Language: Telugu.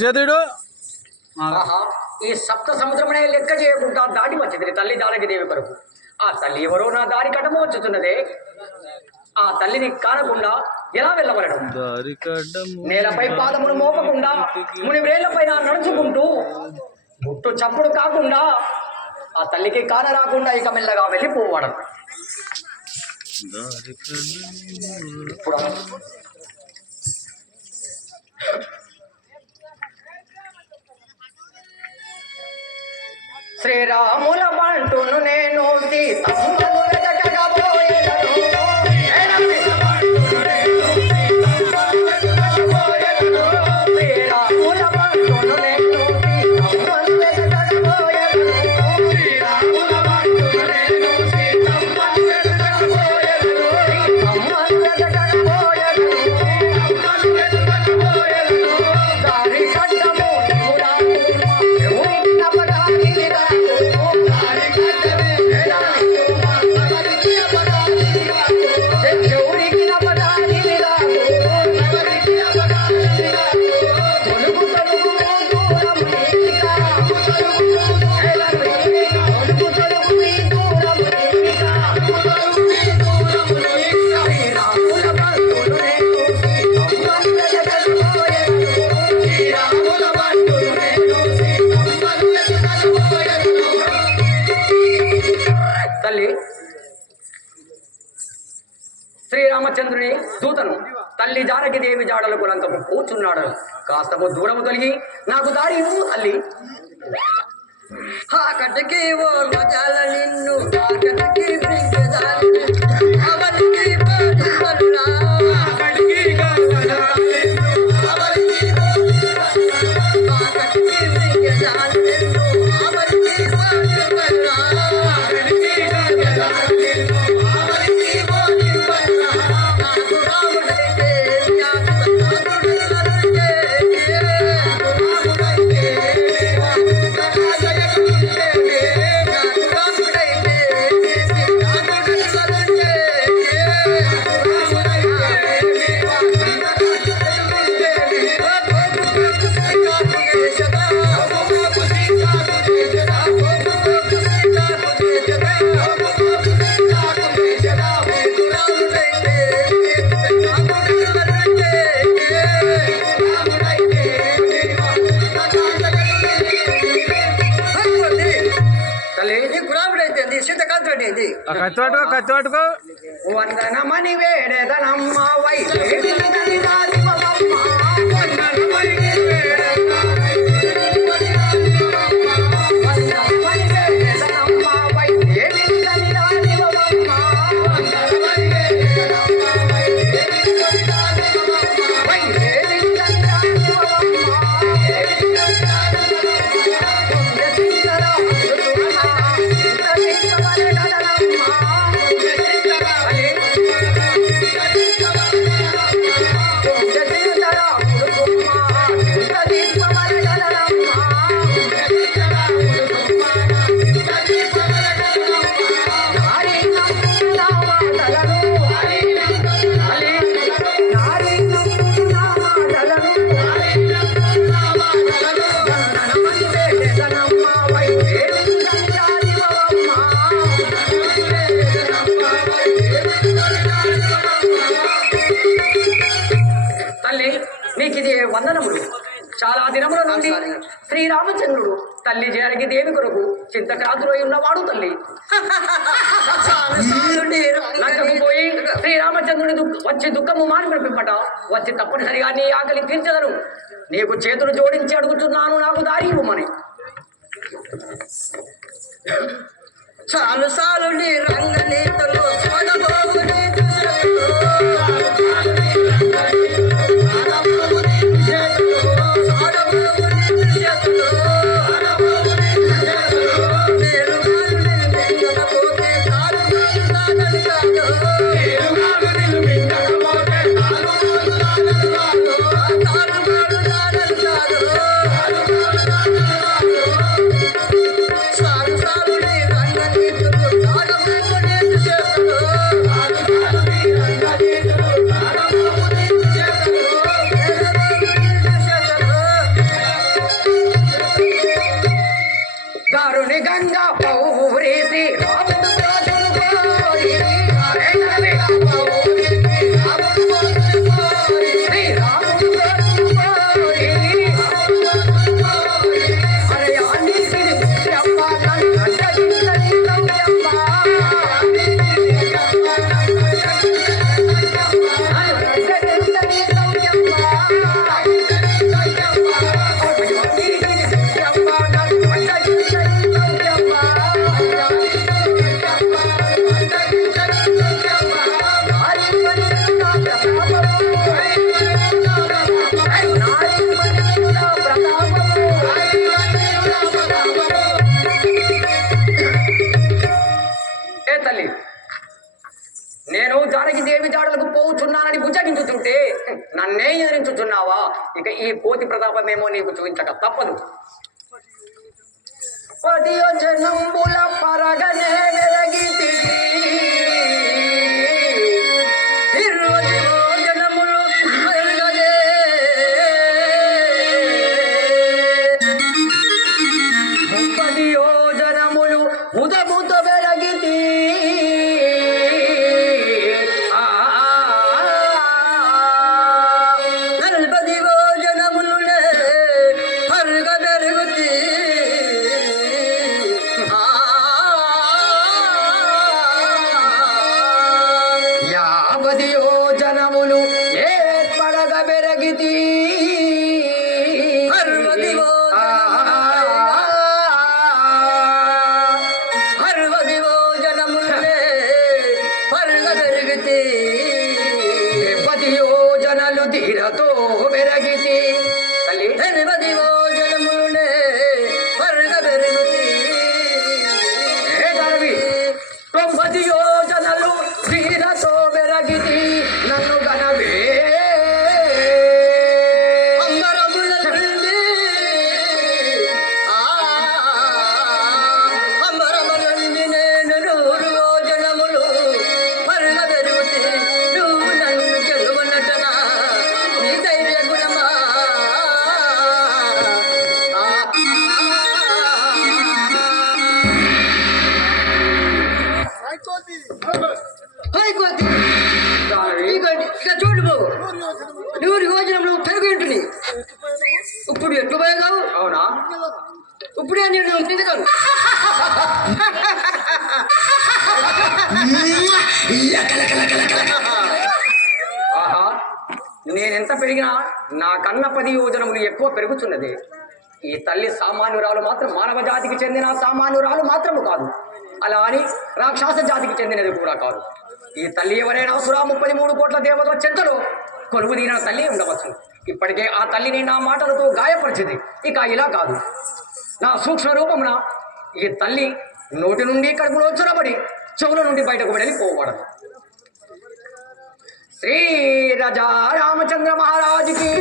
చేతుడు ఈ సప్త సముద్రమునే లెక్క చేయకుండా దాటి వచ్చింది తల్లి దానికి దేవి కొరకు. ఆ తల్లి ఎవరో నా దారి కటము వచ్చుతున్నదే. ఆ తల్లిని కానకుండా ఎలా వెళ్ళవలడం? నేలపై పాదమును మోపకుండా ముని వేళ్లపైన నడుచుకుంటూ గుట్టు చప్పుడు కాకుండా ఆ తల్లికి కాన రాకుండా ఇక మెల్లగా వెళ్ళిపోవడం. ఇప్పుడు శ్రీరాముల బంటును నేను సీతమ్మను వెతకబోయెదను. శ్రీరాముల బంటును నేను సీతమ్మను వెతకబోయెదను. శ్రీరాముల బంటును నేను సీతమ్మను వెతకబోయెదను. సీతమ్మను వెతకబోయెదను. సీతమ్మను వెతకబోయెదను. దారి కట్టము ఎవరికి నపడాలి శ్రీరామచంద్రుని దూతను తల్లి జానకి దేవి జాడలకు లంకము కూర్చున్నాడు. కాస్త దూరము తొలగి నాకు దారి ఇవ్వు తల్లి. ఆ కట్టకి ఓ గజాల నిన్ను ఆ కట్టకి కత్తిపట్టుకో వందనమని వేడెదనమ్మ వై వందనములు. చాలా దినముల నుండి శ్రీరామచంద్రుడు తల్లి జానకి దేవి కొరకు చింతక్రాంతులై ఉన్నవాడు తల్లి. శ్రీరామచంద్రుని వచ్చి దుఃఖము మాని పిమ్మట వచ్చి తప్పనిసరిగా నీ ఆకలి తీర్చదను. నీకు చేతులు జోడించి అడుగుతున్నాను, నాకు దారి ఇవ్వమని. చాలు చాలు నీ రంగనీతులు చూడబోగు నీకు గంగా పౌరేసి రాముడు కోరి శ్రీరాముడు కోరి అరే అన్నింటిని అమ్మ నేను జానకి దేవి జాడలకు పోవుచున్నానని బుజ్జగించుతుంటే నన్నే ఎదిరించుచున్నావా? ఇక ఈ కోతి ప్రతాపమేమో నీకు చూపించక తప్పదు. 10 జనంబుల పరగనే వెలగితి 20 జనములు వెలగదే 30 జనములు ముదముత వెలగితి 40 జనములునే పరుగ పెరుగుతి 50 జనములు ఏ పడగ పెరగితి 60 జనములనే పరుగ పెరుగుతి 70 జనలు తీరతో పెరగితి తల్లి 80 జనములనే పరుగ పెరుగుతి 90 జనలు తీరతో పెరగితి నన్ను గనవే అంబరముల నుండి అంబరముల నుండి నేను 100 జనములు పరుగ పెరుగుతి నువ్వు నన్ను గెలువనటనా నీ ధైర్య గుణమా హైకోతి ఇక చూడు బాబు 100 యోజనములు పెరుగు ఉంటుంది. ఇప్పుడు ఎట్లు పోయేదావు? అవునా? ఇప్పుడే నేను తింటాను. ఆహా, నేనెంత పెరిగినా నా కన్న 10 యోజనములు ఎక్కువ పెరుగుతున్నది. ఈ తల్లి సామాన్యురాలు మాత్రం మానవ జాతికి చెందిన సామాన్యురాలు మాత్రము కాదు, అలా అని రాక్షస జాతికి చెందినది కూడా కాదు. ఈ తల్లి ఎవరైనా సురా 33 కోట్ల దేవతల చెంతలో కొలువు తీరిన తల్లి ఉండవచ్చు. ఇప్పటికే ఆ తల్లిని నా మాటలతో గాయపరిచింది. ఇక ఇలా కాదు, నా సూక్ష్మ రూపమున ఈ తల్లి నోటి నుండి కడుపులో చొరబడి చెవుల నుండి బయటకు వెళ్ళిపోవడం. శ్రీ రాజా రామచంద్ర మహారాజుకి